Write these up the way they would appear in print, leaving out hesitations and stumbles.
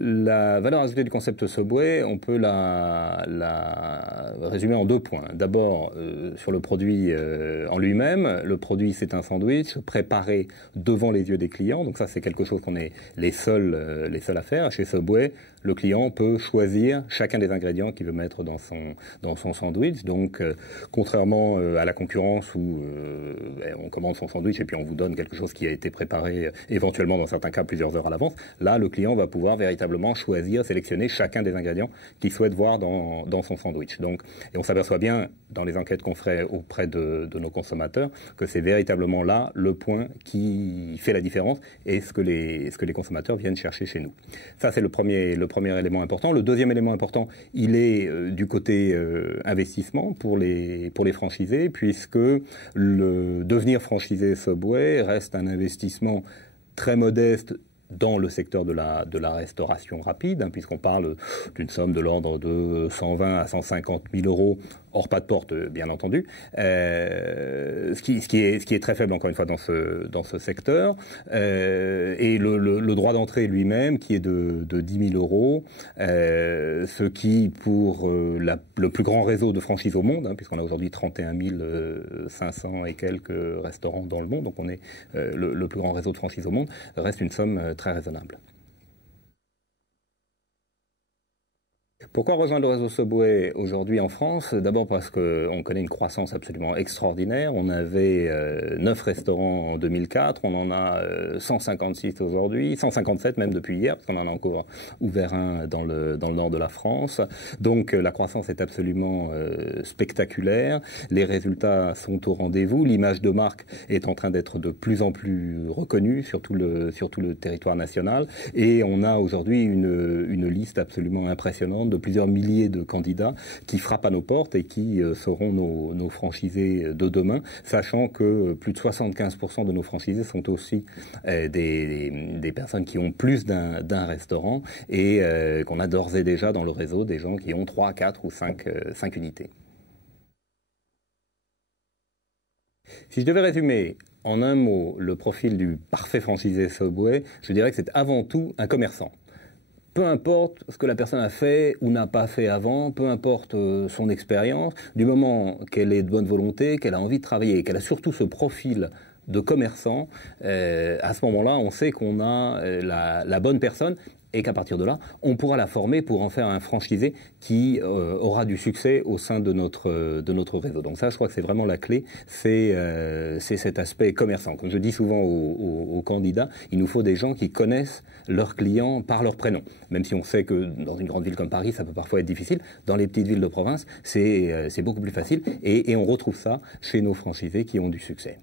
La valeur ajoutée du concept Subway, on peut la résumer en deux points. D'abord, sur le produit en lui-même. Le produit, c'est un sandwich préparé devant les yeux des clients. Donc ça, c'est quelque chose qu'on est les seuls à faire. Chez Subway, le client peut choisir chacun des ingrédients qu'il veut mettre dans son sandwich. Donc, contrairement à la concurrence où on commande son sandwich et puis on vous donne quelque chose qui a été préparé éventuellement dans certains cas plusieurs heures à l'avance, là, le client va pouvoir véritablement choisir, sélectionner chacun des ingrédients qu'il souhaite voir dans son sandwich. Donc, et on s'aperçoit bien dans les enquêtes qu'on ferait auprès de nos consommateurs que c'est véritablement là le point qui fait la différence et ce que les consommateurs viennent chercher chez nous. Ça, c'est le premier élément important. Le deuxième élément important, il est du côté investissement pour les franchisés, puisque le devenir franchisé Subway reste un investissement très modeste dans le secteur de la restauration rapide, hein, puisqu'on parle d'une somme de l'ordre de 120 à 150 000 euros, hors pas de porte, bien entendu, ce qui est très faible, encore une fois, dans ce secteur, et le droit d'entrée lui-même, qui est de 10 000 euros, ce qui, pour le plus grand réseau de franchises au monde, hein, puisqu'on a aujourd'hui 31 500 et quelques restaurants dans le monde, donc on est le plus grand réseau de franchises au monde, reste une somme très raisonnable. Pourquoi rejoindre le réseau Subway aujourd'hui en France? D'abord parce qu'on connaît une croissance absolument extraordinaire. On avait 9 restaurants en 2004, on en a 156 aujourd'hui, 157 même depuis hier, parce qu'on en a encore ouvert un dans le nord de la France. Donc la croissance est absolument spectaculaire. Les résultats sont au rendez-vous. L'image de marque est en train d'être de plus en plus reconnue sur tout le territoire national. Et on a aujourd'hui une liste absolument impressionnante de plusieurs milliers de candidats qui frappent à nos portes et qui seront nos franchisés de demain, sachant que plus de 75% de nos franchisés sont aussi des personnes qui ont plus d'un restaurant et qu'on a d'ores et déjà dans le réseau des gens qui ont 3, 4 ou 5 unités. Si je devais résumer en un mot le profil du parfait franchisé Subway, je dirais que c'est avant tout un commerçant. Peu importe ce que la personne a fait ou n'a pas fait avant, peu importe son expérience, du moment qu'elle est de bonne volonté, qu'elle a envie de travailler, qu'elle a surtout ce profil de commerçant, à ce moment-là, on sait qu'on a la bonne personne et qu'à partir de là, on pourra la former pour en faire un franchisé qui aura du succès au sein de notre réseau. Donc ça, je crois que c'est vraiment la clé, c'est cet aspect commerçant. Comme je dis souvent aux candidats, il nous faut des gens qui connaissent leurs clients par leur prénom. Même si on sait que dans une grande ville comme Paris, ça peut parfois être difficile, dans les petites villes de province, c'est beaucoup plus facile et on retrouve ça chez nos franchisés qui ont du succès.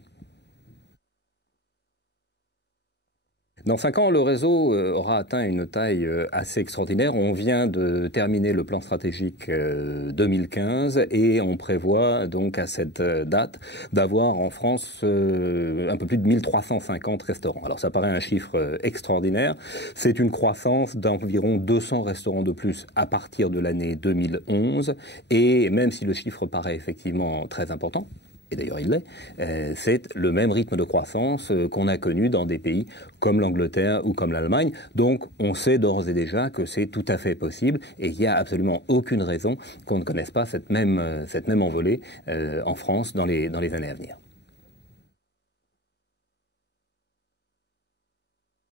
Dans 5 ans, le réseau aura atteint une taille assez extraordinaire. On vient de terminer le plan stratégique 2015 et on prévoit donc à cette date d'avoir en France un peu plus de 1350 restaurants. Alors ça paraît un chiffre extraordinaire. C'est une croissance d'environ 200 restaurants de plus à partir de l'année 2011. Et même si le chiffre paraît effectivement très important, et d'ailleurs il l'est, c'est le même rythme de croissance qu'on a connu dans des pays comme l'Angleterre ou comme l'Allemagne. Donc on sait d'ores et déjà que c'est tout à fait possible et il n'y a absolument aucune raison qu'on ne connaisse pas cette même envolée en France dans les années à venir.